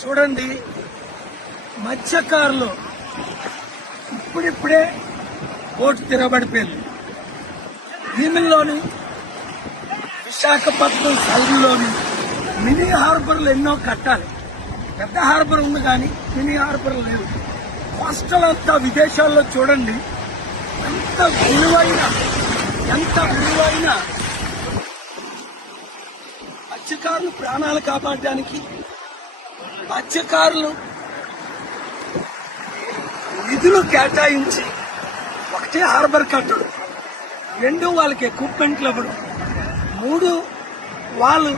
చూడండి, మత్స్యకారులు ఇప్పుడిప్పుడే బోటు తిరగబడిపోయింది. భీమిల్లోని విశాఖపట్నం సైన్లోని మినీ హార్బర్లు ఎన్నో కట్టాలి. పెద్ద హార్బర్ ఉంది కానీ మినీ హార్బర్ లేవు. కోస్టల్ అంతా విదేశాల్లో చూడండి ఎంత విలువైన మత్స్యకారులు ప్రాణాలు కాపాడడానికి మత్స్యకారులు నిధులు కేటాయించి ఒకటే హార్బర్ కట్టడం, 2 వాళ్ళకి ఎక్విప్మెంట్లు ఇవ్వడం, 3 వాళ్ళు